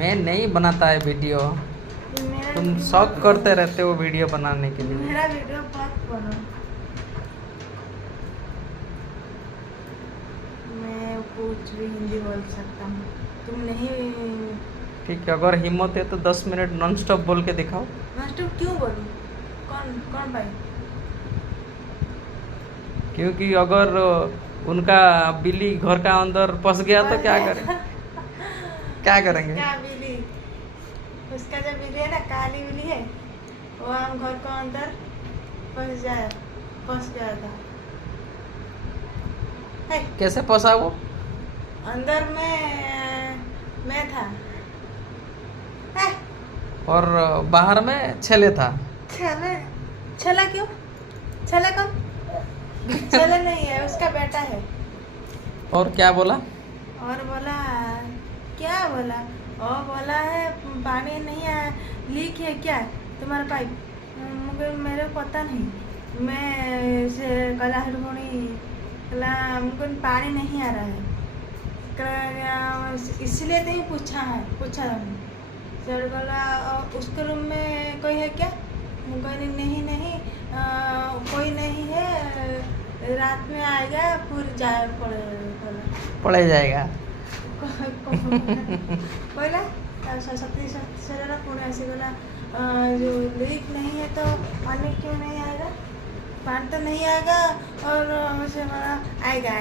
मैं नहीं बनाता है वीडियो, मेरा तुम वीडियो शौक बहुत करते रहते हो वीडियो बनाने के लिए। मेरा वीडियो बहुत बनो। मैं कुछ भी हिंदी बोल सकता हूँ, तुम नहीं। ठीक है, अगर हिम्मत है तो 10 मिनट नॉन स्टॉप बोल के दिखाओ। मास्टर क्यों बोलूँ? कौन कौन भाई? क्योंकि अगर उनका बिल्ली घर का अंदर फंस गया तो क्या करें, क्या करेंगे? उसका बिल्ली, उसका जो बिल्ली है ना, काली बिल्ली है, वो हम घर को अंदर फंस गया था। है, कैसे फंसा वो? अंदर में मैं था। है, और बाहर में छेले था। छला छला क्यों? छला कौन? छला नहीं है, उसका बेटा है। और क्या बोला? और बोला, क्या बोला? और बोला है पानी नहीं आया, लीक है क्या तुम्हारा पाइप? मगर मेरे को पता नहीं। मैं से कला हड़बड़ी कला हमको पानी नहीं आ रहा है, इसलिए तो ही पूछा हमने। सर बोला उसके रूम में कोई है क्या? कोई नहीं नहीं, कोई नहीं है, रात में आएगा फिर जाए पड़े जाएगा। କହିଲା सती सर पुणे आसीगला, जो लीक नहीं है तो पानी क्यों नहीं आएगा? पानी तो नहीं आएगा, और से बोला आएगा।